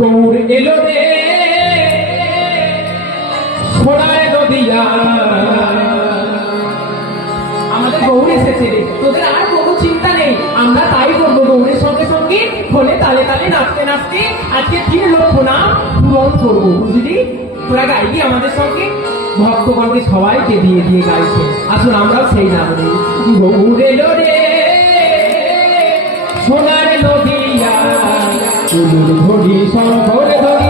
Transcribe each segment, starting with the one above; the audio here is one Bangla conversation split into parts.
গৌর এলো রে সোনায় নদিয়া। আমাদের গৌর এসেছে রে, তোদের আর কোনো চিন্তা নেই, আমরা তাই করবো। গৌরের সঙ্গে সঙ্গে ফোনে তালে তালে নাচতে নাচতে আজকে 3 লক্ষ নাম পূরণ করবো, বুঝলি? তোরা গাইবি আমাদের সঙ্গে, ভক্তগণকে সবাইকে দিয়ে দিয়ে গাইছে। আসুন আমরাও সেই নাম নেই। গৌর এলো রে সোনার নদিয়া, ধরি শঙ্কর ধরি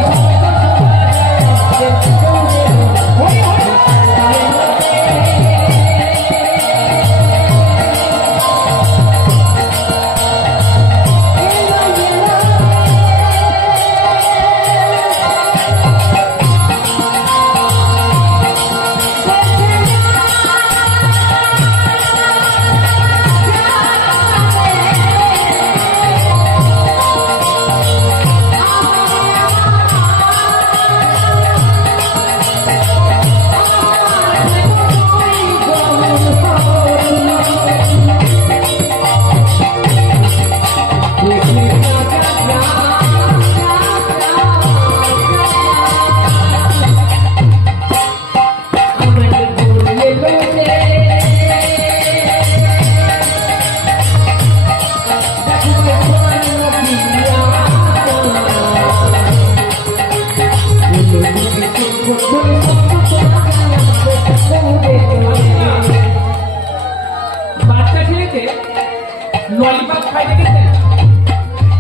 ললিপপ খাই দেখেছেন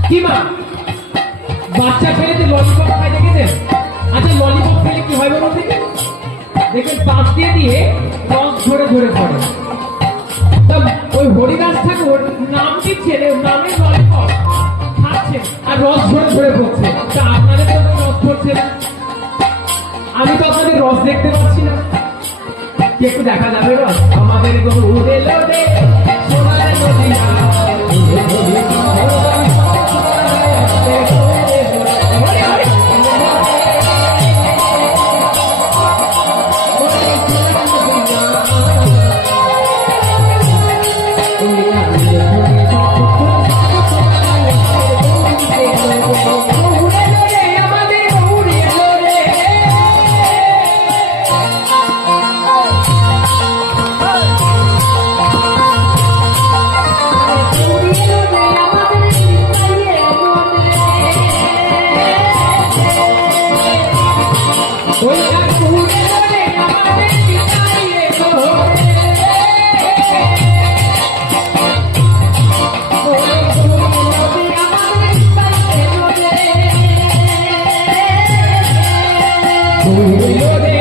কি মা? বাচ্চা ছেলেতে ললিপপ খাই দেখেছেন? আচ্ছা ললিপপ খেলে কি হয় বলুন দেখে? দেখবেন পাশ দিয়ে দিয়ে রস ধরে ধরে পড়ে। ওই হরিদাস ঠাকুর নাম দিচ্ছে, নামে ললিপপ খাচ্ছে আর রস ধরে ধরে পড়ছে। তা আপনাদের তো রস পড়ছে না, আমি তো আপনাদের রস দেখতে পাচ্ছি না। কি একটু দেখা যাবে রস? আমাদের গৌর এলো রে সোনার নদিয়া। Oh,